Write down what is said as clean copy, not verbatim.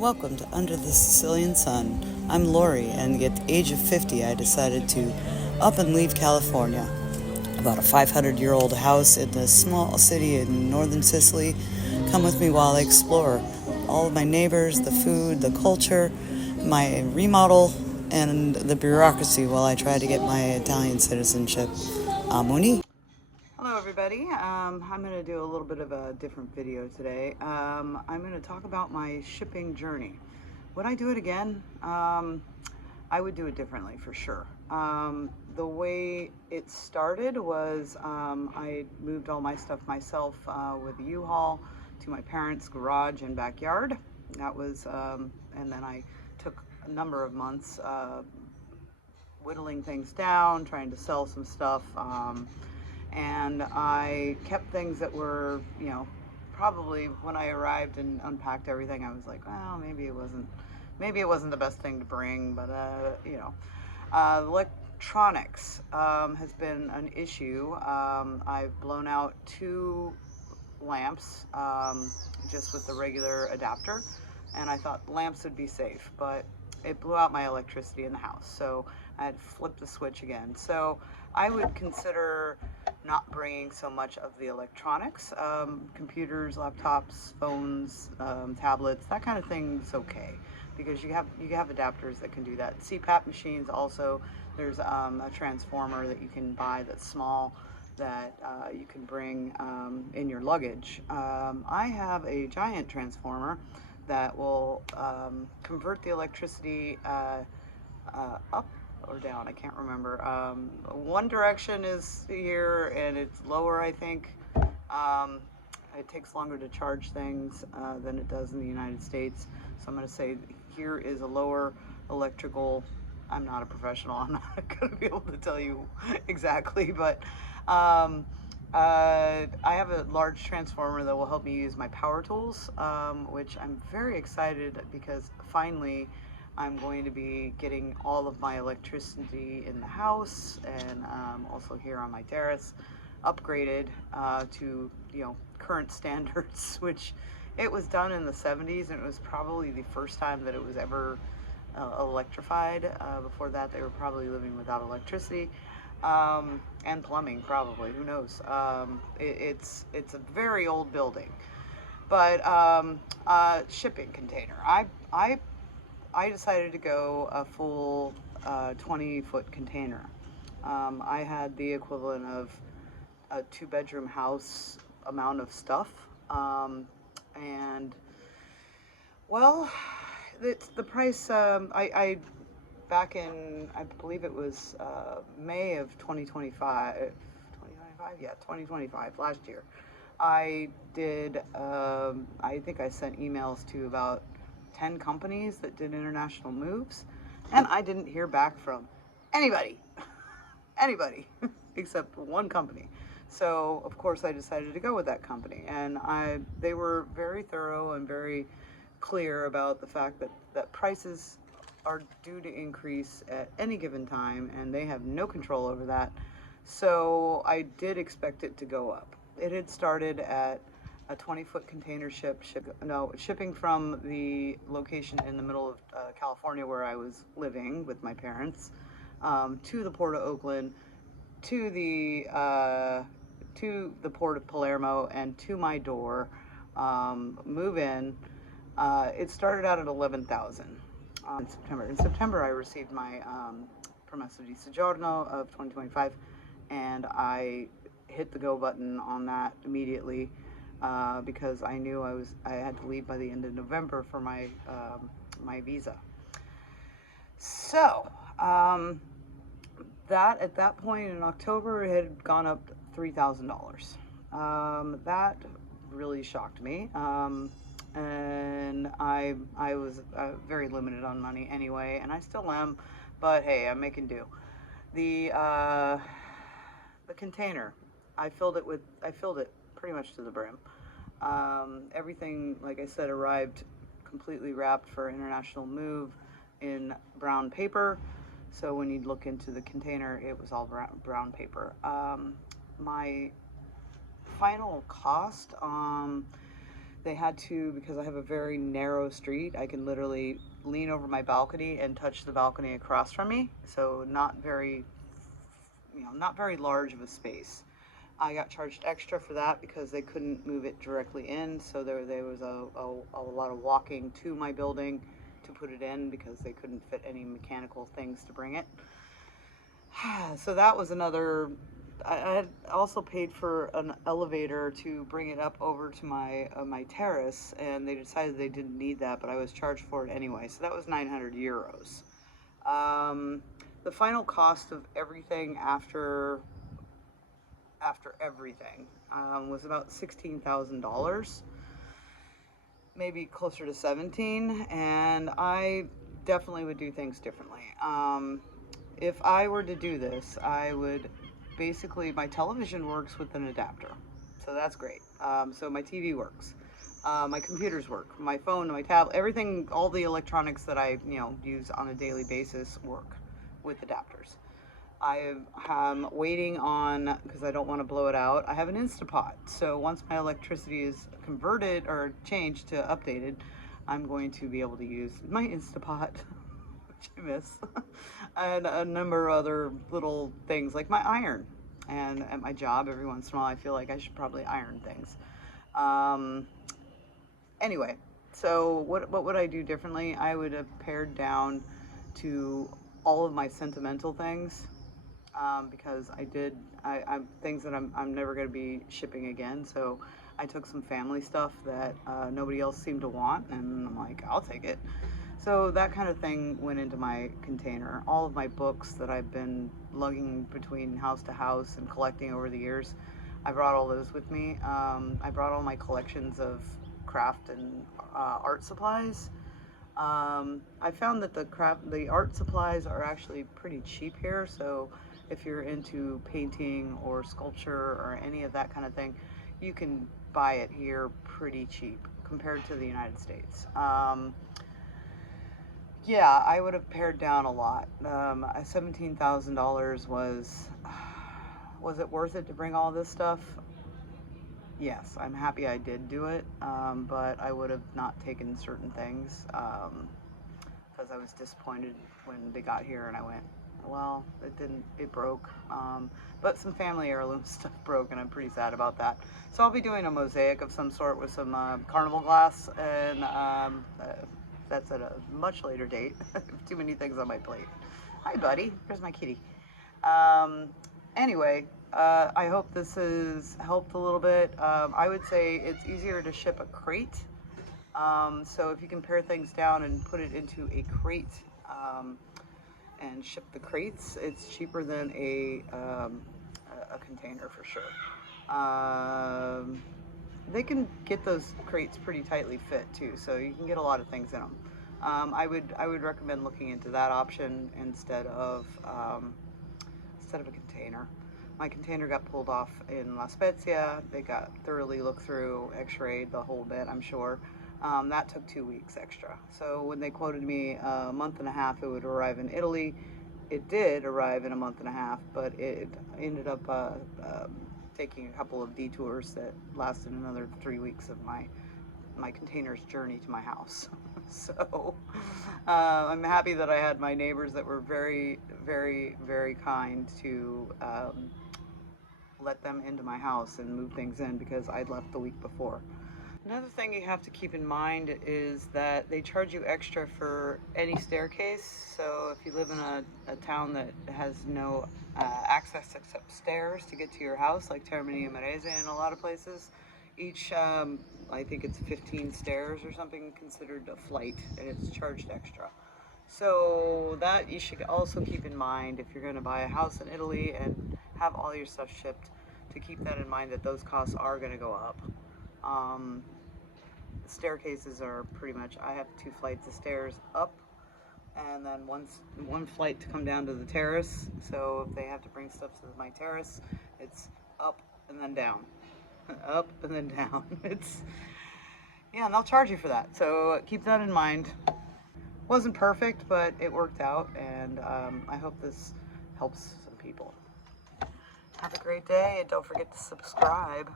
Welcome to Under the Sicilian Sun. I'm Lori, and at the age of 50, I decided to up and leave California. About a 500-year-old house in a small city in northern Sicily. Come with me while I explore all of my neighbors, the food, the culture, my remodel, and the bureaucracy while I try to get my Italian citizenship. Amuni. Hello everybody, I'm going to do a little bit of a different video today. I'm going to talk about my shipping journey. Would I do it again? I would do it differently for sure. The way it started was I moved all my stuff myself with a U-Haul to my parents' garage and backyard. That was, and then I took a number of months whittling things down, trying to sell some stuff. And I kept things that were, probably when I arrived and unpacked everything, I was like, well, maybe it wasn't the best thing to bring, but electronics has been an issue. I've blown out 2 lamps just with the regular adapter, and I thought lamps would be safe, but it blew out my electricity in the house, so I had to flip the switch again. So I would consider not bringing so much of the electronics, computers, laptops, phones, tablets, that kind of thing is okay, because you have adapters that can do that. CPAP machines also, there's a transformer that you can buy that's small that you can bring in your luggage. I have a giant transformer that will convert the electricity up or down, I can't remember. One direction is here and it's lower, I think. It takes longer to charge things than it does in the United States. So I'm going to say here is a lower electrical. I'm not a professional. I'm not going to be able to tell you exactly, but I have a large transformer that will help me use my power tools, which I'm very excited because finally I'm going to be getting all of my electricity in the house and also here on my terrace upgraded to current standards, which it was done in the 70s, and it was probably the first time that it was ever electrified. Before that, they were probably living without electricity and plumbing, probably. Who knows? It's a very old building, but shipping container. I decided to go a full 20-foot container. I had the equivalent of a 2-bedroom house amount of stuff, and well, it's the price. I back in, I believe it was May of 2025, 2025, yeah, 2025, last year. I did, I think I sent emails to about 10 companies that did international moves, and I didn't hear back from anybody, except one company. So of course I decided to go with that company, and they were very thorough and very clear about the fact that prices are due to increase at any given time, and they have no control over that. So I did expect it to go up. It had started at a 20-foot container shipping from the location in the middle of California where I was living with my parents to the Port of Oakland, to the Port of Palermo, and to my door. Move in. It started out at 11,000 in September. In September, I received my permesso di soggiorno of 2025, and I hit the go button on that immediately because I knew I had to leave by the end of November for my my visa. So that at that point in October, it had gone up $3,000. That really shocked me. And I was very limited on money anyway, and I still am, but hey, I'm making do. The container, I filled it pretty much to the brim. Everything, like I said, arrived completely wrapped for international move in brown paper. So when you'd look into the container, it was all brown paper. My final cost They had to, because I have a very narrow street, I can literally lean over my balcony and touch the balcony across from me. So not very, not very large of a space. I got charged extra for that because they couldn't move it directly in. So there was a lot of walking to my building to put it in because they couldn't fit any mechanical things to bring it. So that was another. I had also paid for an elevator to bring it up over to my terrace, and they decided they didn't need that, but I was charged for it anyway. So that was 900 euros. Um, the final cost of everything after everything was about $16,000, maybe closer to 17, and I definitely would do things differently. If I were to do this, I would basically, my television works with an adapter, so that's great. So my TV works, my computers work, my phone, my tablet, everything, all the electronics that I use on a daily basis work with adapters. I am waiting on, because I don't want to blow it out, I have an Instapot. So once my electricity is converted or changed to updated, I'm going to be able to use my Instapot, which I miss, and a number of other little things like my iron. And at my job, every once in a while, I feel like I should probably iron things. Um, anyway, so what would I do differently? I would have pared down to all of my sentimental things, because I'm things that I'm never going to be shipping again. So I took some family stuff that nobody else seemed to want, and I'm like, I'll take it. So that kind of thing went into my container. All of my books that I've been lugging between house to house and collecting over the years, I brought all those with me. I brought all my collections of craft and art supplies. I found that the art supplies are actually pretty cheap here. So if you're into painting or sculpture or any of that kind of thing, you can buy it here pretty cheap compared to the United States. Yeah, I would have pared down a lot. $17,000 was it worth it to bring all this stuff? Yes, I'm happy I did do it, but I would have not taken certain things, because I was disappointed when they got here and I went, well, it broke. But some family heirloom stuff broke, and I'm pretty sad about that. So I'll be doing a mosaic of some sort with some carnival glass, and that's at a much later date. Too many things on my plate. Hi, buddy. Here's my kitty. Anyway, I hope this has helped a little bit. I would say it's easier to ship a crate. So if you can pare things down and put it into a crate, and ship the crates, it's cheaper than a container for sure. They can get those crates pretty tightly fit too, so you can get a lot of things in them. I would recommend looking into that option instead of a container. My container got pulled off in La Spezia. They got thoroughly looked through, x-rayed the whole bit, I'm sure. That took 2 weeks extra. So when they quoted me a month and a half, it would arrive in Italy. It did arrive in a month and a half, but it ended up taking a couple of detours that lasted another 3 weeks of my container's journey to my house. So I'm happy that I had my neighbors that were very, very, very kind to let them into my house and move things in because I'd left the week before. Another thing you have to keep in mind is that they charge you extra for any staircase. So if you live in a town that has no access except stairs to get to your house, like Termini and Marese in a lot of places, each, I think it's 15 stairs or something, considered a flight, and it's charged extra. So that you should also keep in mind if you're going to buy a house in Italy and have all your stuff shipped, to keep that in mind that those costs are going to go up. Staircases are pretty much, I have 2 flights of stairs up and then one flight to come down to the terrace. So if they have to bring stuff to my terrace, it's up and then down, up and then down. Yeah, and they'll charge you for that. So keep that in mind. Wasn't perfect, but it worked out, and I hope this helps some people. Have a great day, and don't forget to subscribe.